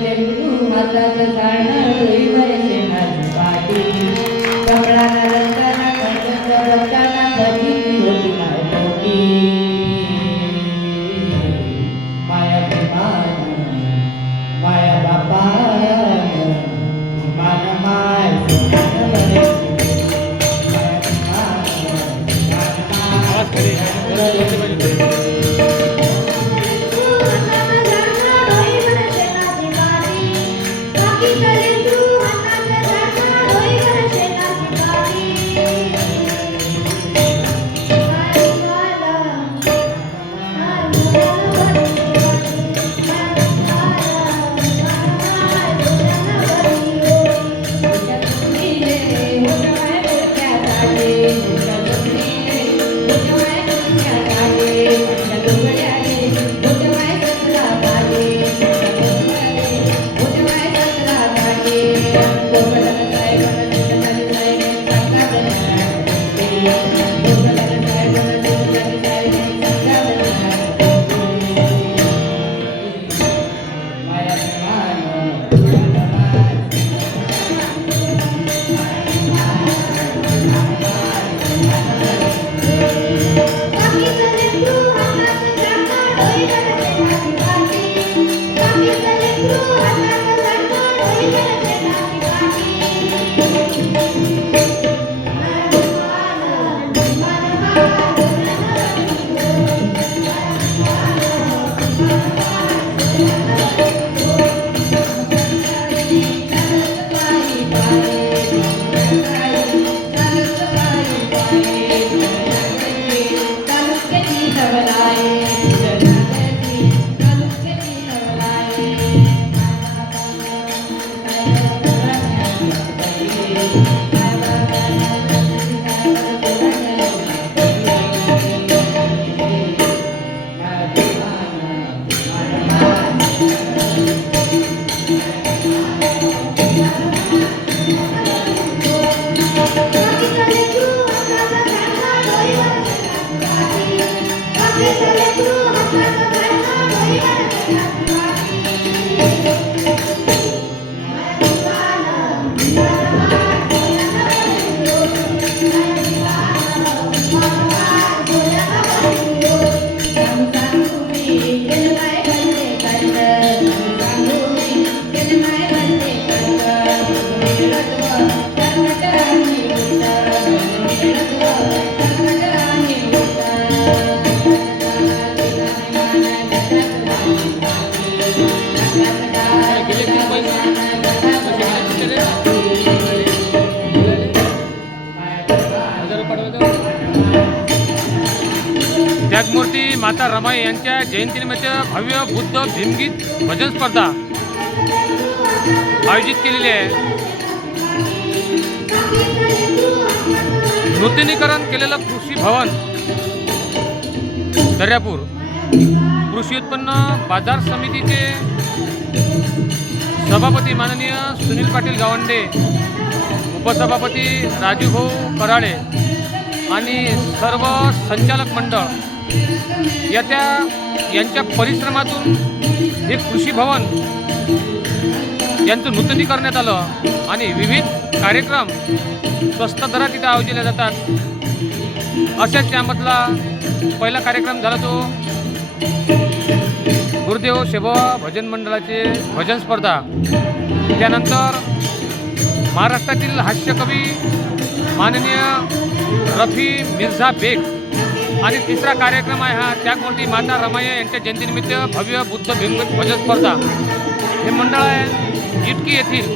लेकरू हातात जाणं डोईवर शेणाची पाटी कमळाला रंगाला खंडच्या रंगाला भजी होती ना मोठी माया प्रेमान माया बापान मान माय सोनान बरे त्यागमूर्ती माता रमाई यांच्या जयंतीनिमित्त भव्य बुद्ध भीमगीत भजन स्पर्धा आयोजित केलेली आहे. नूतनीकरण केलेलं कृषी भवन दर्यापूर कृषी उत्पन्न बाजार समितीचे सभापती माननीय सुनील पाटील गावंडे, उपसभापती राजूभाऊ कराळे आणि सर्व संचालक मंडळ यांच्या परिश्रमातून हे कृषी भवन यांचं नूतनीकरण करण्यात आलं आणि विविध कार्यक्रम स्वस्त दरात इथं आयोजले जातात. अशाच यामधला पहिला कार्यक्रम झाला तो गुरुदेव सेवा भजन मंडळाचे भजन स्पर्धा. त्यानंतर महाराष्ट्रातील हास्यकवी माननीय रफी मिर्झा बेग आणि तिसरा कार्यक्रम आहे हा त्यागमूर्ती माता रमाई यांच्या जयंतीनिमित्त भव्य बुद्ध भीमगीत भजन स्पर्धा. हे मंडळ आहे इटकी येथील.